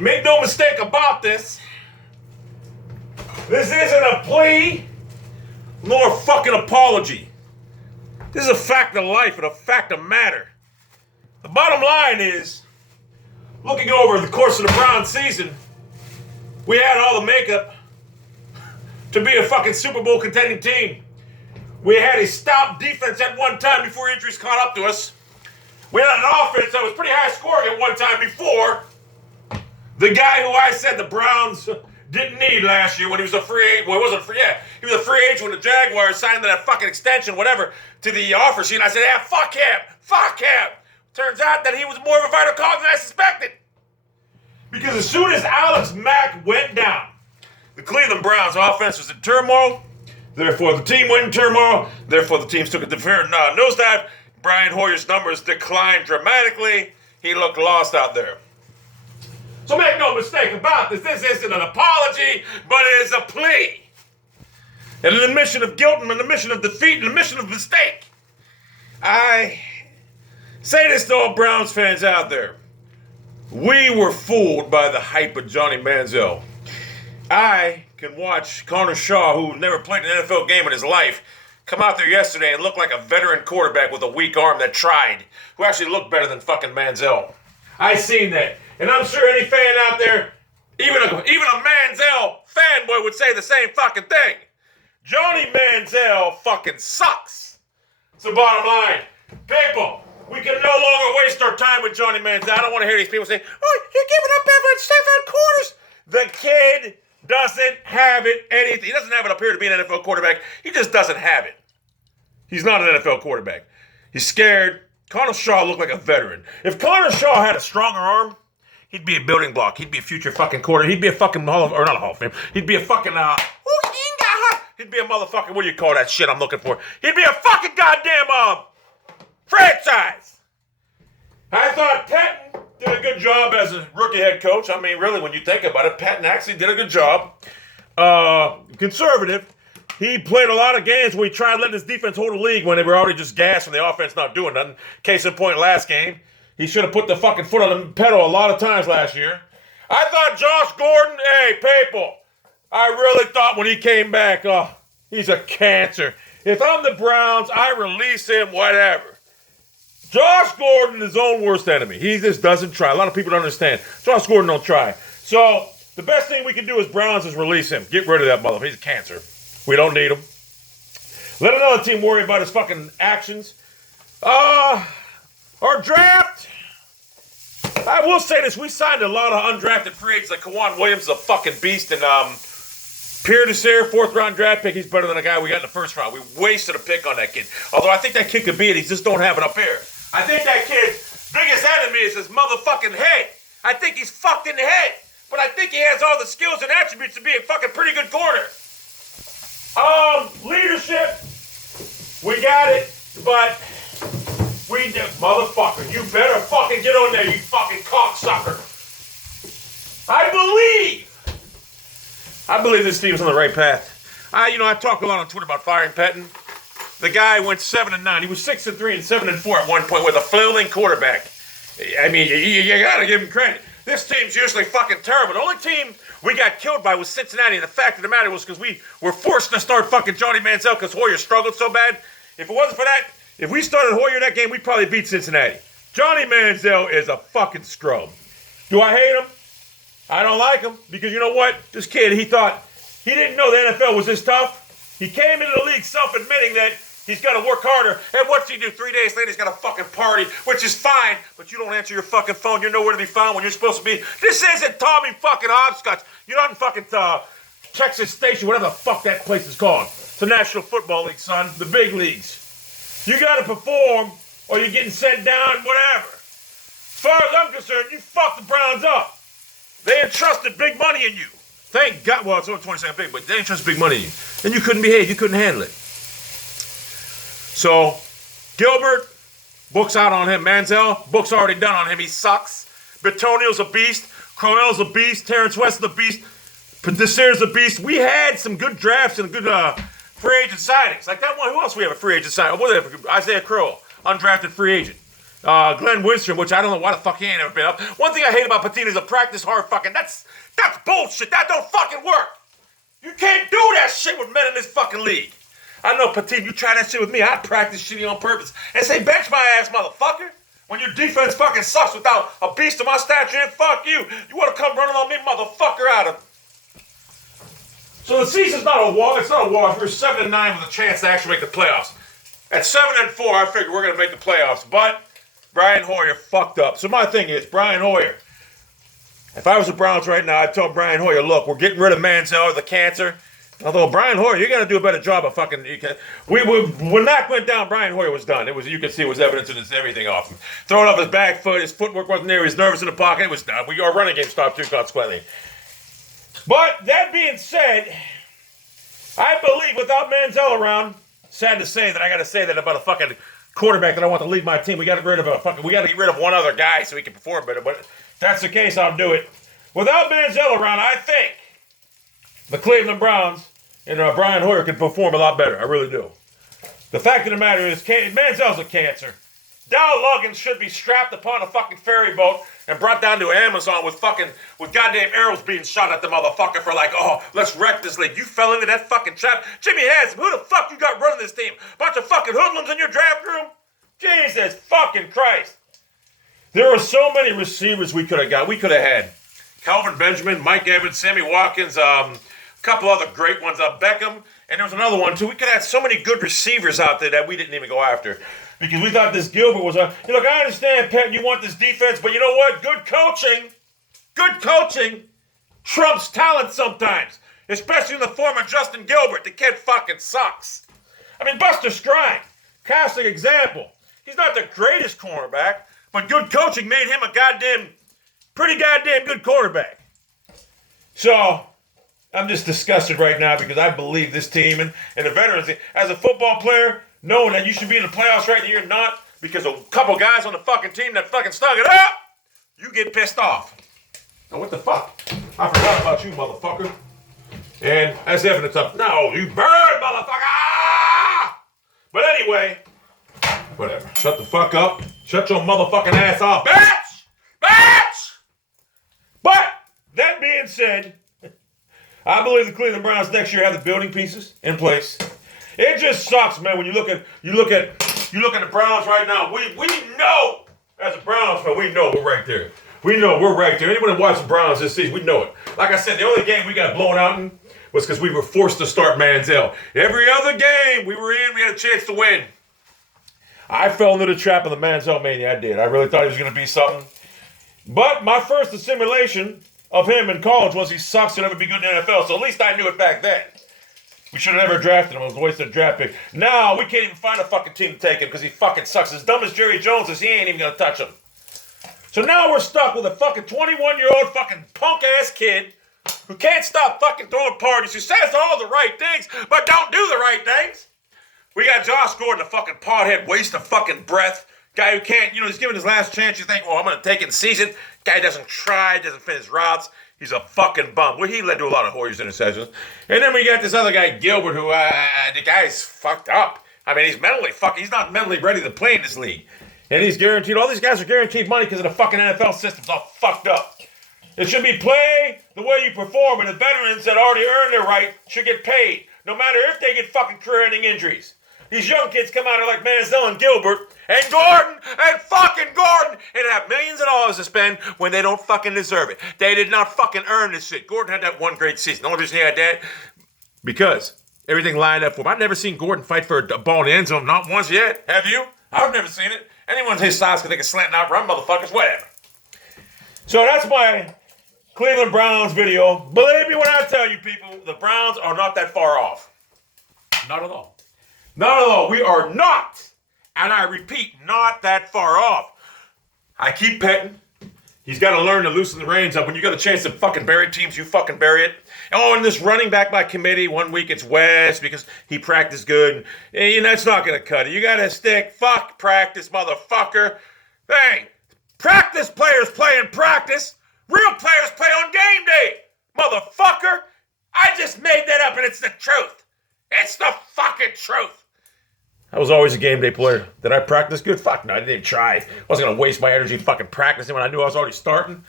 make no mistake about this. This isn't a plea nor a fucking apology. This is a fact of life and a fact of matter. The bottom line is, looking over the course of the Browns season, we had all the makeup to be a fucking Super Bowl contending team. We had a stout defense at one time before injuries caught up to us. We had an offense that was pretty high scoring at one time before. The guy who I said the Browns didn't need last year when he was a free agent. Well, he wasn't free. Yeah, he was a free agent when the Jaguars signed that fucking extension, whatever, to the offer sheet. I said, yeah, fuck him. Fuck him. Turns out that he was more of a vital cause than I suspected. Because as soon as Alex Mack went down, the Cleveland Browns offense was in turmoil. Therefore, the team went in turmoil. Therefore, the teams took a different nosedive. Brian Hoyer's numbers declined dramatically. He looked lost out there. So make no mistake about this. This isn't an apology, but it is a plea. And an admission of guilt and an admission of defeat and an admission of mistake. I say this to all Browns fans out there. We were fooled by the hype of Johnny Manziel. I can watch Connor Shaw, who never played an NFL game in his life, come out there yesterday and look like a veteran quarterback with a weak arm that tried, who actually looked better than fucking Manziel. I seen that. And I'm sure any fan out there, even a Manziel fanboy would say the same fucking thing. Johnny Manziel fucking sucks. It's the bottom line. People, we can no longer waste our time with Johnny Manziel. I don't want to hear these people say, oh, you're giving up every 7 quarters. The kid doesn't have it anything. He doesn't have it up here to be an NFL quarterback. He just doesn't have it. He's not an NFL quarterback. He's scared. Connor Shaw looked like a veteran. If Connor Shaw had a stronger arm, he'd be a building block. He'd be a future fucking quarter. He'd be a fucking not a Hall of Fame. He'd be a fucking, he'd be a motherfucking, what do you call that shit I'm looking for? He'd be a fucking goddamn, franchise. I thought Patton did a good job as a rookie head coach. I mean, really, when you think about it, Patton actually did a good job. Conservative. He played a lot of games where he tried letting his defense hold the league when they were already just gassed and the offense not doing nothing. Case in point, last game. He should have put the fucking foot on the pedal a lot of times last year. I thought Josh Gordon, hey, people, I really thought when he came back, he's a cancer. If I'm the Browns, I release him, whatever. Josh Gordon is his own worst enemy. He just doesn't try. A lot of people don't understand. Josh Gordon don't try. So the best thing we can do as Browns is release him. Get rid of that motherfucker. He's a cancer. We don't need him. Let another team worry about his fucking actions. Our draft. I will say this. We signed a lot of undrafted free agents like Kawan Williams is a fucking beast. And Pierre Desir, 4th round draft pick. He's better than the guy we got in the 1st round. We wasted a pick on that kid. Although I think that kid could be it. He just don't have it up here. I think that kid's biggest enemy is his motherfucking head. I think he's fucked in the head. But I think he has all the skills and attributes to be a fucking pretty good corner. Leadership, we got it, but we do, motherfucker, you better fucking get on there, you fucking cocksucker. I believe this team's on the right path. I talk a lot on Twitter about firing Patton. The guy went 7-9. He was 6-3 and 7-4 at one point with a flailing quarterback. I mean, you gotta give him credit. This team's usually fucking terrible. The only team we got killed by was Cincinnati, and the fact of the matter was because we were forced to start fucking Johnny Manziel because Hoyer struggled so bad. If it wasn't for that, if we started Hoyer that game, we'd probably beat Cincinnati. Johnny Manziel is a fucking scrub. Do I hate him? I don't like him because you know what? This kid, he didn't know the NFL was this tough. He came into the league self-admitting that he's got to work harder. And what's he do? 3 days later, he's got a fucking party, which is fine. But you don't answer your fucking phone. You're nowhere to be found when you're supposed to be. This isn't Tommy fucking Hopscotch. You're not in fucking Texas Station, whatever the fuck that place is called. It's the National Football League, son. The big leagues. You got to perform or you're getting sent down, whatever. As far as I'm concerned, you fucked the Browns up. They entrusted big money in you. Thank God. Well, it's only 20-second big, but they entrusted big money in you. And you couldn't behave. You couldn't handle it. So, Gilbert, book's out on him. Manziel, book's already done on him. He sucks. Bitonio's a beast. Crowell's a beast. Terrence West is a beast. Desir's a beast. We had some good drafts and good free agent signings. Like that one. Who else we have a free agent signing? Isaiah Crowell, undrafted free agent. Glenn Winstrom, which I don't know why the fuck he ain't ever been up. One thing I hate about Patino is a practice hard fucking. That's bullshit. That don't fucking work. You can't do that shit with men in this fucking league. I know, Patino, you try that shit with me, I'd practice shitty on purpose and say, bench my ass, motherfucker. When your defense fucking sucks without a beast of my stature, and fuck you. You want to come running on me, motherfucker, out of. So the season's not a walk. It's not a walk. We're 7-9 with a chance to actually make the playoffs. At 7-4, I figure we're gonna make the playoffs. But Brian Hoyer fucked up. So my thing is, Brian Hoyer. If I was the Browns right now, I'd tell Brian Hoyer, look, we're getting rid of Manziel, the cancer. Although Brian Hoyer, you're gonna do a better job of fucking. When that went down, Brian Hoyer was done. You could see it was evidence of everything off him. Throwing off his back foot, his footwork wasn't there. He was nervous in the pocket. It was done. Our running game stopped too, consequently. But that being said, I believe without Manziel around, sad to say that I got to say that about a fucking quarterback that I want to lead my team. We got to get rid of one other guy so he can perform better. But if that's the case, I'll do it. Without Manziel around, I think the Cleveland Browns and Brian Hoyer could perform a lot better. I really do. The fact of the matter is, Manziel's a cancer. Dow Luggins should be strapped upon a fucking ferry boat and brought down to Amazon with goddamn arrows being shot at the motherfucker for let's wreck this league. You fell into that fucking trap. Jimmy Haslam, who the fuck you got running this team? Bunch of fucking hoodlums in your draft room? Jesus fucking Christ. There are so many receivers we could have got. We could have had Calvin Benjamin, Mike Evans, Sammy Watkins, a couple other great ones, Beckham, and there was another one too. We could have had so many good receivers out there that we didn't even go after. Because we thought this Gilbert was look, I understand, Pat, you want this defense, but you know what? Good coaching trumps talent sometimes. Especially in the form of Justin Gilbert. The kid fucking sucks. I mean, Buster Skrine, classic example. He's not the greatest cornerback, but good coaching made him a pretty goddamn good quarterback. So, I'm just disgusted right now because I believe this team and the veterans, as a football player, knowing that you should be in the playoffs right here, not because a couple guys on the fucking team that fucking stuck it up, you get pissed off. Now what the fuck? I forgot about you, motherfucker. And that's evidence of, no, you bird, motherfucker! But anyway, whatever. Shut the fuck up. Shut your motherfucking ass off, bitch! But, that being said, I believe the Cleveland Browns next year have the building pieces in place. It just sucks, man, when you look at the Browns right now. We know, as a Browns fan, we know we're right there. We know we're right there. Anyone that watched the Browns this season, we know it. Like I said, the only game we got blown out in was because we were forced to start Manziel. Every other game we were in, we had a chance to win. I fell into the trap of the Manziel mania. I did. I really thought he was going to be something. But my first assimilation of him in college was he sucks and never be good in the NFL. So at least I knew it back then. We should have never drafted him. It was a wasted draft pick. Now, we can't even find a fucking team to take him because he fucking sucks. As dumb as Jerry Jones is, he ain't even going to touch him. So now we're stuck with a fucking 21-year-old fucking punk-ass kid who can't stop fucking throwing parties, who says all the right things, but don't do the right things. We got Josh Gordon, a fucking pothead, waste of fucking breath. Guy who can't, he's given his last chance. You think, I'm going to take it in season. Guy doesn't try, doesn't finish routes. He's a fucking bum. Well, he led to a lot of Hoyer's interceptions. And then we got this other guy, Gilbert, who, the guy's fucked up. I mean, he's not mentally ready to play in this league. And he's guaranteed, all these guys are guaranteed money because of the fucking NFL system's all fucked up. It should be play the way you perform, and the veterans that already earned their right should get paid, no matter if they get fucking career-ending injuries. These young kids come out here like Manziel and Gilbert and Gordon and fucking Gordon and have millions of dollars to spend when they don't fucking deserve it. They did not fucking earn this shit. Gordon had that one great season. The only reason he had that, because everything lined up for him. I've never seen Gordon fight for a ball in the end zone, not once yet. Have you? I've never seen it. Anyone his size can take a slant and out run, motherfuckers, whatever. So that's my Cleveland Browns video. Believe me when I tell you, people, the Browns are not that far off. Not at all. Not at all. We are not, and I repeat, not that far off. I keep petting. He's got to learn to loosen the reins up. When you got a chance to fucking bury teams, you fucking bury it. Oh, and this running back by committee, 1 week it's West because he practiced good. And that's not going to cut it. You got to stick. Fuck practice, motherfucker. Hey, practice players play in practice. Real players play on game day, motherfucker. I just made that up and it's the truth. It's the fucking truth. I was always a game day player. Did I practice good? Fuck no, I didn't even try. I wasn't gonna waste my energy fucking practicing when I knew I was already starting.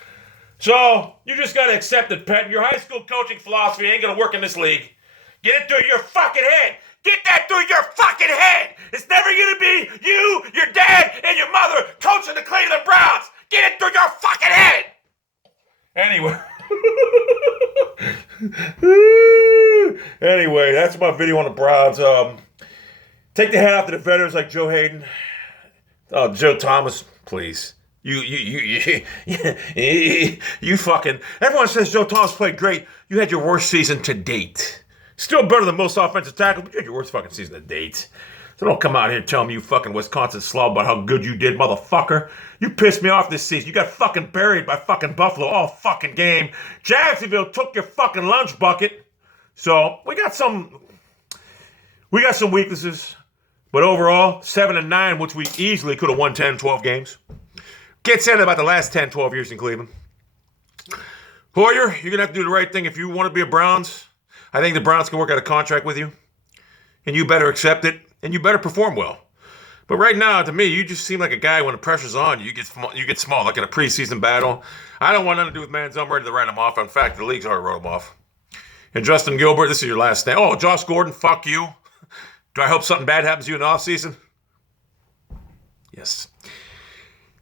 So, you just gotta accept it, Pet. Your high school coaching philosophy ain't gonna work in this league. Get it through your fucking head. Get that through your fucking head. It's never gonna be you, your dad, and your mother coaching the Cleveland Browns. Get it through your fucking head. Anyway. Anyway, that's my video on the Browns. Take the hat off to the veterans like Joe Hayden. Joe Thomas, please. You fucking... Everyone says Joe Thomas played great. You had your worst season to date. Still better than most offensive tackles, but you had your worst fucking season to date. So don't come out here and tell me you fucking Wisconsin slob about how good you did, motherfucker. You pissed me off this season. You got fucking buried by fucking Buffalo all fucking game. Jacksonville took your fucking lunch bucket. So we got some weaknesses. But overall, 7-9, which we easily could have won 10, 12 games. Can't say that about the last 10, 12 years in Cleveland. Hoyer, you're going to have to do the right thing if you want to be a Browns. I think the Browns can work out a contract with you. And you better accept it. And you better perform well. But right now, to me, you just seem like a guy when the pressure's on you get small, like in a preseason battle. I don't want nothing to do with Manziel. I'm ready to write him off. In fact, the league's already wrote him off. And Justin Gilbert, this is your last stand. Oh, Josh Gordon, fuck you. Do I hope something bad happens to you in the offseason? Yes.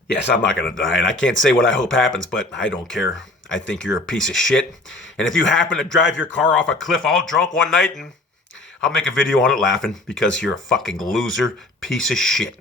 Yes, I'm not going to deny it. I can't say what I hope happens, but I don't care. I think you're a piece of shit. And if you happen to drive your car off a cliff all drunk one night, and I'll make a video on it laughing because you're a fucking loser piece of shit.